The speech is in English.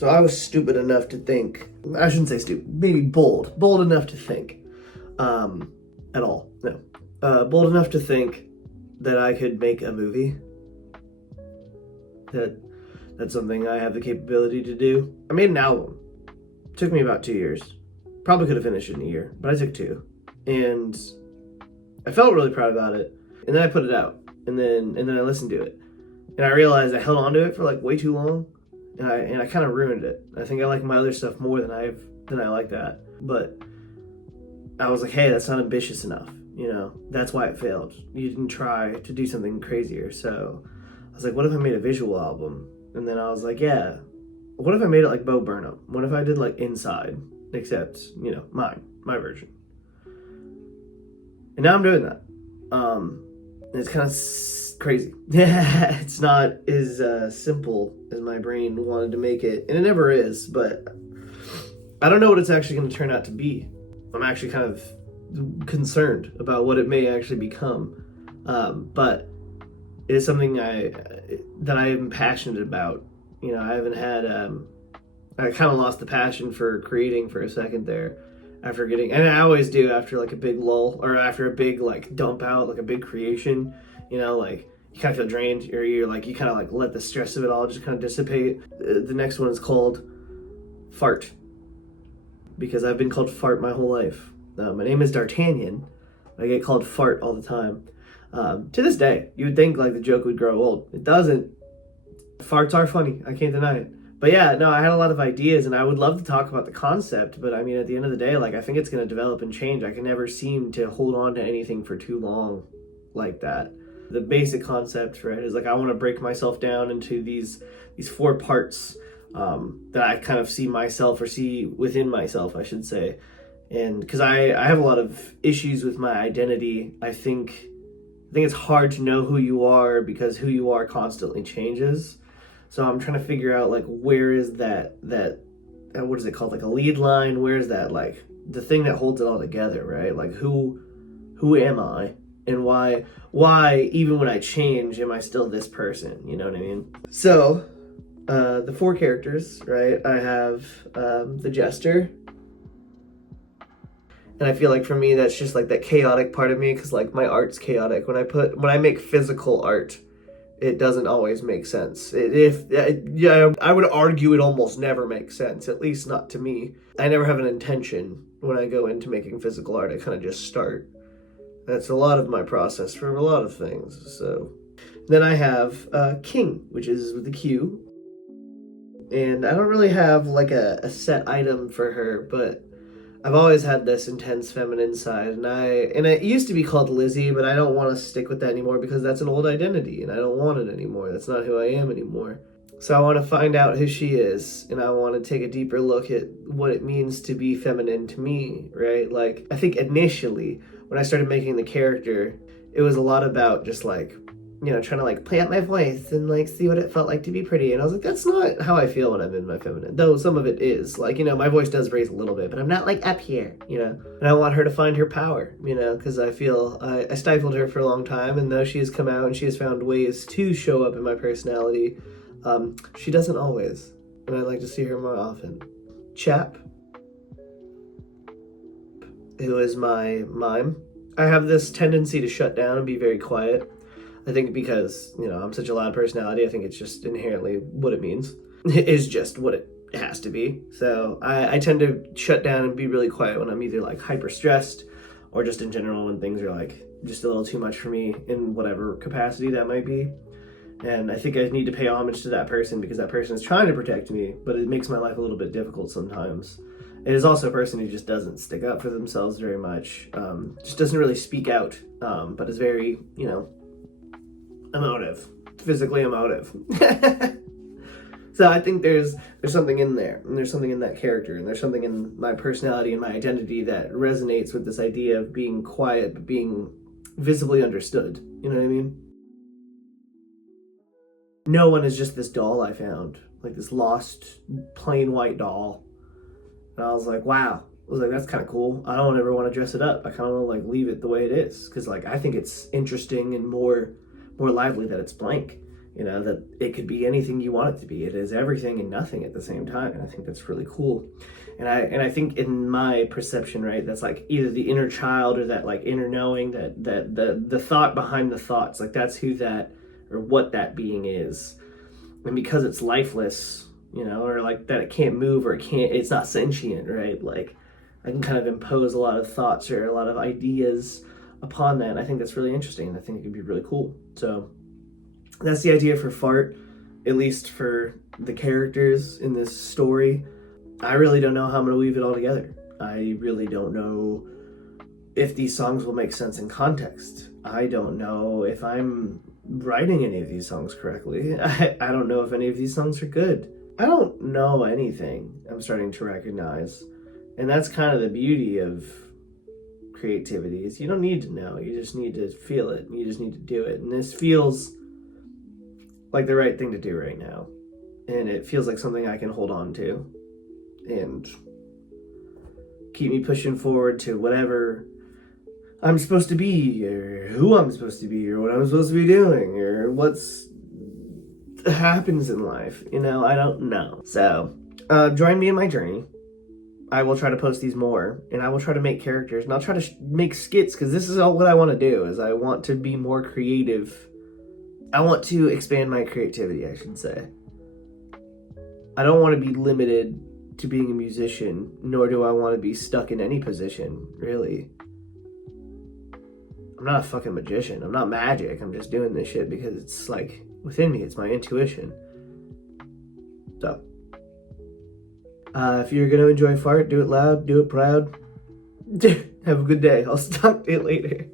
So I was stupid enough to think, I shouldn't say stupid, maybe bold enough to think, at all, no. Bold enough to think that I could make a movie. That's something I have the capability to do. I made an album. It took me about 2 years. Probably could have finished it in a year, but I took 2. And I felt really proud about it. And then I put it out. And then I listened to it. And I realized I held on to it for like way too long. And I kind of ruined it. I think I like my other stuff more than I like that. But I was like, hey, that's not ambitious enough. You know, that's why it failed. You didn't try to do something crazier. So I was like, what if I made a visual album? And then I was like, yeah, what if I made it like Bo Burnham? What if I did like Inside, except, you know, my version? And now I'm doing that. It's kind of crazy. It's not as simple as my brain wanted to make it, and it never is, but I don't know what it's actually going to turn out to be. I'm actually kind of concerned about what it may actually become, but it is something that I am passionate about. You know, I haven't had I kind of lost the passion for creating for a second there after getting, and I always do after like a big lull or after a big like dump out, like a big creation, you know, like you kind of feel drained, or you're like, you kind of like let the stress of it all just kind of dissipate. The next one is called Fart, because I've been called Fart my whole life. My name is D'Artagnan. I get called Fart all the time. To this day, you would think like the joke would grow old. It doesn't. Farts are funny. I can't deny it. But yeah, no, I had a lot of ideas, and I would love to talk about the concept, but I mean, at the end of the day, like, I think it's going to develop and change. I can never seem to hold on to anything for too long like that. The basic concept, right, is like, I want to break myself down into these 4 parts that I kind of see myself, or see within myself, I should say. And because I have a lot of issues with my identity. I think it's hard to know who you are because who you are constantly changes. So I'm trying to figure out like, where is that what is it called, like a lead line? Where is that, like the thing that holds it all together, right? Like who am I, and why even when I change am I still this person? You know what I mean? So the 4 characters, right? I have the jester. And I feel like for me, that's just like that chaotic part of me, because like my art's chaotic. When I make physical art, it doesn't always make sense. I would argue it almost never makes sense, at least not to me. I never have an intention when I go into making physical art. I kind of just start. That's a lot of my process for a lot of things. So then I have King, which is with the Q. And I don't really have like a set item for her, but I've always had this intense feminine side, and it used to be called Lizzie, but I don't want to stick with that anymore because that's an old identity, and I don't want it anymore. That's not who I am anymore. So I want to find out who she is, and I want to take a deeper look at what it means to be feminine to me, right? Like, I think initially, when I started making the character, it was a lot about just like, you know, trying to like play out my voice and like see what it felt like to be pretty. And I was like, that's not how I feel when I'm in my feminine. Though some of it is. Like, you know, my voice does raise a little bit, but I'm not like up here, you know. And I want her to find her power, you know, because I feel I stifled her for a long time. And though she has come out and she has found ways to show up in my personality, she doesn't always. And I'd like to see her more often. Chap, who is my mime. I have this tendency to shut down and be very quiet. I think because, you know, I'm such a loud personality, I think it's just inherently what it means. It is just what it has to be. So I tend to shut down and be really quiet when I'm either like hyper stressed, or just in general when things are like just a little too much for me in whatever capacity that might be. And I think I need to pay homage to that person, because that person is trying to protect me, but it makes my life a little bit difficult sometimes. It is also a person who just doesn't stick up for themselves very much, just doesn't really speak out, but is very, you know, emotive, physically emotive. So I think there's something in there, and there's something in that character, and there's something in my personality and my identity that resonates with this idea of being quiet but being visibly understood. You know what I mean? No one is just this doll I found, like this lost plain white doll. And I was like, wow. I was like, that's kind of cool. I don't ever want to dress it up. I kind of want to like leave it the way it is, because like I think it's interesting and more lively that it's blank. You know, that it could be anything you want it to be. It is everything and nothing at the same time. And I think that's really cool. And I think in my perception, right, that's like either the inner child or that like inner knowing, that the thought behind the thoughts, like that's who that or what that being is. And because it's lifeless, you know, or like that it can't move or it's not sentient, right? Like I can kind of impose a lot of thoughts or a lot of ideas upon that. And I think that's really interesting. And I think it could be really cool. So that's the idea for Fart, at least for the characters in this story. I really don't know how I'm going to weave it all together. I really don't know if these songs will make sense in context. I don't know if I'm writing any of these songs correctly. I don't know if any of these songs are good. I don't know anything, I'm starting to recognize. And that's kind of the beauty of creativity, is you don't need to know. You just need to feel it. You just need to do it. And this feels like the right thing to do right now. And it feels like something I can hold on to and keep me pushing forward to whatever I'm supposed to be, or who I'm supposed to be, or what I'm supposed to be doing, or what's happens in life. You know, I don't know. So, join me in my journey. I will try to post these more, and I will try to make characters, and I'll try to make skits, because this is all what I want to do, is I want to be more creative. I want to expand my creativity, I should say. I don't want to be limited to being a musician, nor do I want to be stuck in any position, really. I'm not a fucking magician. I'm not magic. I'm just doing this shit because it's like within me. It's my intuition. So, if you're going to enjoy Fart, do it loud, do it proud. Have a good day. I'll talk to you later.